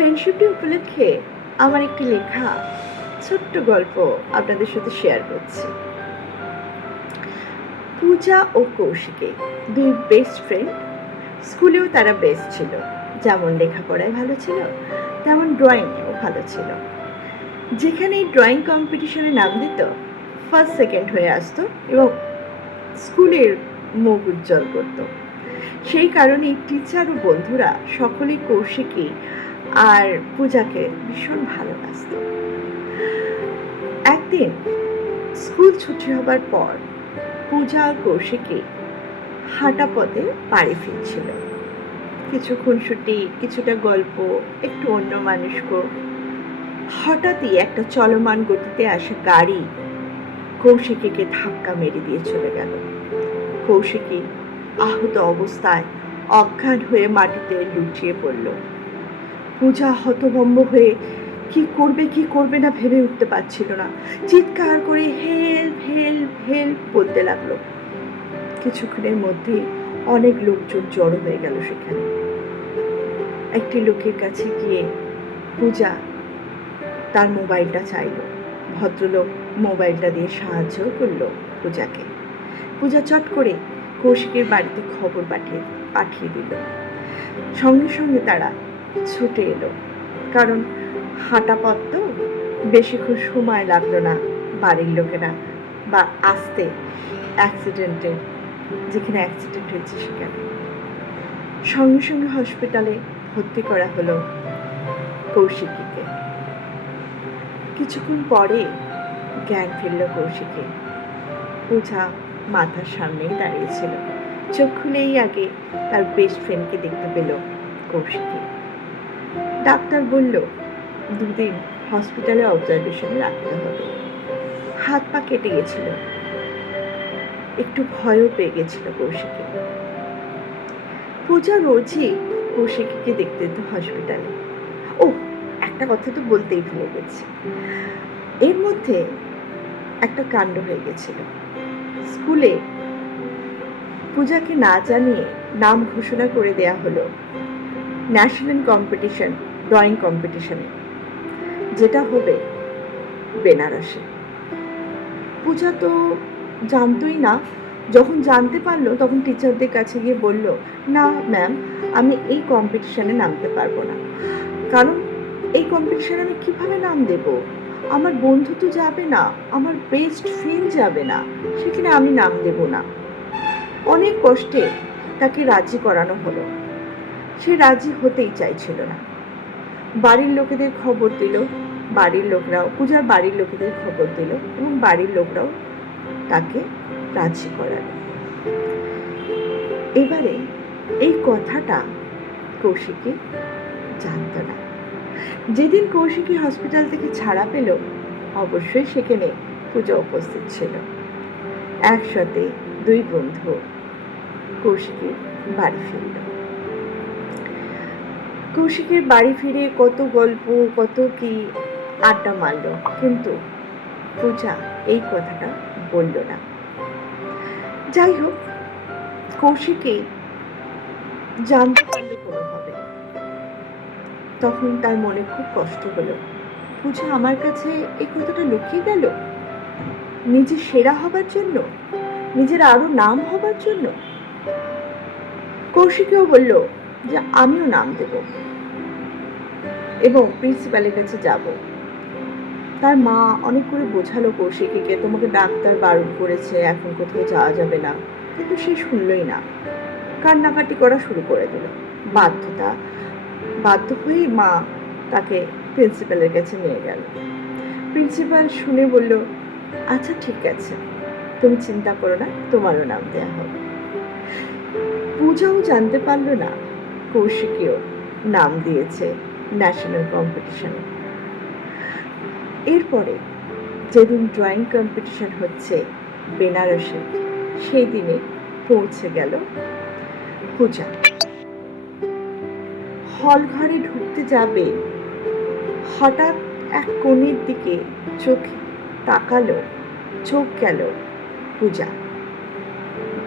Friendship day উপলক্ষে আমার একটি লেখা ছোট্ট গল্প আপনাদের সাথে শেয়ার করছি। পূজা ও কৌশিকী দুই বেস্ট ফ্রেন্ড। স্কুলেও তারা বেস্ট ছিল। যেমন লেখাপড়ায় ভালো ছিল, তেমন ড্রয়িংয়েও ভালো ছিল। যেখানেই ড্রয়িং কম্পিটিশনে নাম দিত, ফার্স্ট সেকেন্ড হয়ে আসতো এবং স্কুলের মুখ উজ্জ্বল করত। সেই কারণেই টিচার ও বন্ধুরা সকলেই কৌশিকী আর পূজাকে ভীষণ ভালোবাসত। একদিন স্কুল ছুটি হবার পর পূজা আর কৌশিকী হাঁটা পথে বাড়ি ফিরছিল। কিছু খুনসুটি, কিছুটা গল্প, একটু অন্য মানুষকে। হঠাৎই একটা চলমান গতিতে আসা গাড়ি কৌশিকীকে ধাক্কা মেরে দিয়ে চলে গেল। কৌশিকী আহত অবস্থায় অজ্ঞান হয়ে মাটিতে লুটিয়ে পড়ল। পূজা হতভম্ব হয়ে কি করবে না ভেবে উঠতে পারছিল না। চিৎকার করে হেল্প হেল্প হেল্প বলতে লাগলো। কিছুক্ষণের মধ্যেই অনেক লোকজন জড়ো হয়ে গেল সেখানে। একটি লোকের কাছে গিয়ে পূজা তার মোবাইলটা চাইল। ভদ্রলোক মোবাইলটা দিয়ে সাহায্য করলো পূজাকে। পূজা চট করে কৌশিকের বাড়িতে খবর পাঠিয়ে দিল। সঙ্গে সঙ্গে তারা ছুটে এলো, কারণ হাঁটা পথ তো, বেশিক্ষণ সময় লাগলো না বাড়ির লোকেরা বা আসতে যেখানে অ্যাক্সিডেন্ট হয়েছে সেখানে। সঙ্গে সঙ্গে হসপিটালে ভর্তি করা হলো কৌশিকীকে। কিছুক্ষণ পরে জ্ঞান ফিরল কৌশিকী। পূজা মাথার সামনেই দাঁড়িয়েছিল। চোখ খুলেই আগে তার বেস্ট ফ্রেন্ডকে দেখতে পেল কৌশিকী। ডাক্তার বলল 2 দিন হসপিটালে অবজারভেশনে রাখতে হবে। হাত পা কেটে গেছিল, একটু ভয়ও পেয়ে গেছিল কৌশিকী। পূজা রোজই কৌশিকীকে দেখতে যেত হসপিটালে। ও, একটা কথা তো বলতেই ভুলে গেছি। এর মধ্যে একটা কাণ্ড হয়ে গেছিল। স্কুলে পূজাকে না জানিয়ে নাম ঘোষণা করে দেয়া হলো ন্যাশনাল কম্পিটিশন, ড্রয়িং কম্পিটিশনে, যেটা হবে বেনারসে। পূজা তো জানতোই না। যখন জানতে পারলো তখন টিচারদের কাছে গিয়ে বলল, না ম্যাম, আমি এই কম্পিটিশনে নামতে পারবো না। কারণ এই কম্পিটিশনে আমি কিভাবে নাম দেব? আমার বন্ধু তো যাবে না, আমার বেস্ট ফ্রেন্ড যাবে না, সেখানে আমি নাম দেব না। অনেক কষ্টে তাকে রাজি করানো হলো। সে রাজি হতেই চাইছিল না। বাড়ির লোকেদের খবর দিল, পূজার বাড়ির লোকেদের খবর দিল এবং বাড়ির লোকরাও তাকে রাজি করালো। এবারে এই কথাটা কৌশিকী জানত না। যেদিন কৌশিকী হসপিটাল থেকে ছাড়া পেল, অবশ্যই সেখানে পূজা উপস্থিত ছিল। একসাথে 2 বন্ধু কৌশিকীর বাড়ি ফিরল। কৌশিকের বাড়ি ফিরে কত গল্প, কত কি আড্ডা মারল, কিন্তু পূজা এই কথাটা বলল না। যাই হোক, কৌশিকী জানতে পারল কোনোভাবে। তখন তার মনে খুব কষ্ট হলো। পূজা আমার কাছে এই কথাটা লুকিয়ে গেল নিজের সেরা হবার জন্য, নিজের আরো নাম হবার জন্য। কৌশিকীও বলল যে আমিও নাম দেব এবং প্রিন্সিপালের কাছে যাব। তার মা অনেক করে বোঝালো কৌশিকীকে, তোমাকে ডাক্তার বারণ করেছে, এখন কোথাও যাওয়া যাবে না, কিন্তু সে শুনলই না। কান্নাকাটি করা শুরু করে দিল। বাধ্য হয়েই মা তাকে প্রিন্সিপালের কাছে নিয়ে গেল। প্রিন্সিপাল শুনে বলল, আচ্ছা ঠিক আছে, তুমি চিন্তা করো না, তোমারও নাম দেওয়া হবে। পূজাও জানতে পারলো না কৌশিকীও নাম দিয়েছে ন্যাশনাল কম্পিটিশনে। এরপরে যেদিন ড্রয়িং কম্পিটিশন হচ্ছে বেনারসে, সেই দিনে পৌঁছে গেল পূজা। হল ঘরে ঢুকতে যাবে, হঠাৎ এক কোণের দিকে চোখ গেল পূজা।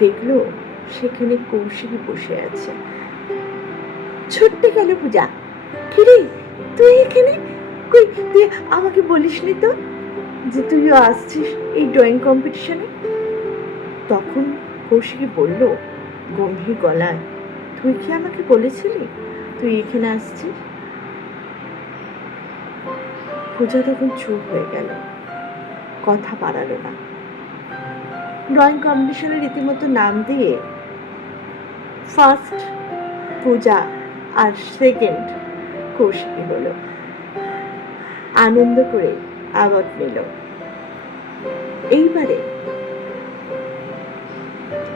দেখলো সেখানে কৌশিকী বসে আছে। ছুটতে গেল পূজা, কিরে তুই এখানে? কই, তুই আমাকে বলিসনি তো যে তুইও আসছিস এই ড্রয়িং কম্পিটিশনে? তখন কৌশিকী বলল গম্ভীর গলায়, তুই কি আমাকে বলেছিলি তুই এখানে আসছিস? পূজা তখন চুপ হয়ে গেল, কথা বাড়ালো না। ড্রয়িং কম্পিটিশনে রীতিমতো নাম দিয়ে ফার্স্ট পূজা আর সেকেন্ড কৌশিকী হলো। আনন্দ করে অ্যাওয়ার্ড নিল।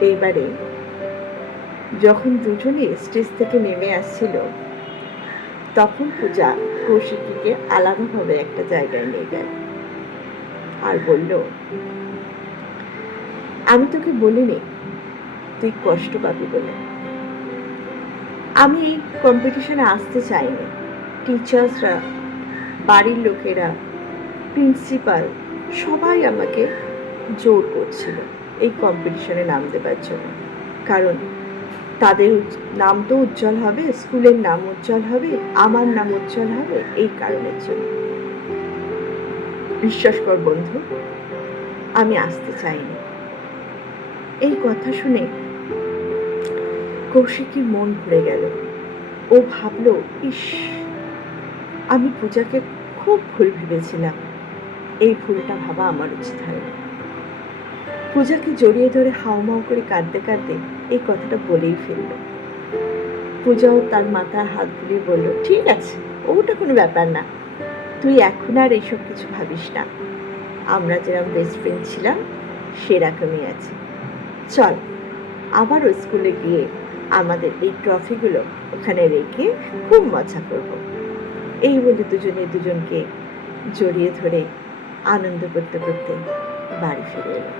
এইবারে যখন দুজনে স্টেজ থেকে নেমে আসছিল, তখন পূজা কৌশিকীকে আলাদাভাবে একটা জায়গায় নিয়ে গেল আর বলল, আমি তোকে বলিনি তুই কষ্ট পাবি বলে। আমি এই কম্পিটিশনে আসতে চাইনি। টিচার্সরা, বাড়ির লোকেরা, প্রিন্সিপাল সবাই আমাকে জোর করছিল এই কম্পিটিশনে নাম দেবার জন্য। কারণ তাদের নাম তো উজ্জ্বল হবে, স্কুলের নাম উজ্জ্বল হবে, আমার নাম উজ্জ্বল হবে, এই কারণের জন্য। বিশ্বাস কর বন্ধু, আমি আসতে চাইনি। এই কথা শুনে কৌশিকীর মন ভরে গেল। ও ভাবলো, ইস, আমি পূজাকে খুব ভুল ভেবেছিলাম। এই ভুলটা ভাবা আমার উচিত হয়নি। পূজাকে জড়িয়ে ধরে হাউমাউ করে কাঁদতে কাঁদতে এই কথাটা বলেই ফেলল। পূজাও তার মাথায় হাত বুলিয়ে বলল, ঠিক আছে, ওটা কোনো ব্যাপার না, তুই এখন আর এইসব কিছু ভাবিস না। আমরা যেরকম বেস্ট ফ্রেন্ড ছিলাম সেরকমই আছে। চল আবারও স্কুলে গিয়ে আমাদের এই ট্রফিগুলো ওখানে রেখে খুব মজা করব। এই বলে দুজনে দুজনকে জড়িয়ে ধরে আনন্দ করতে করতে বাড়ি ফিরে এলো।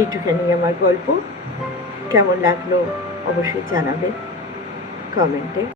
এইটুখানি আমার গল্প। কেমন লাগলো অবশ্যই জানাবে কমেন্টে।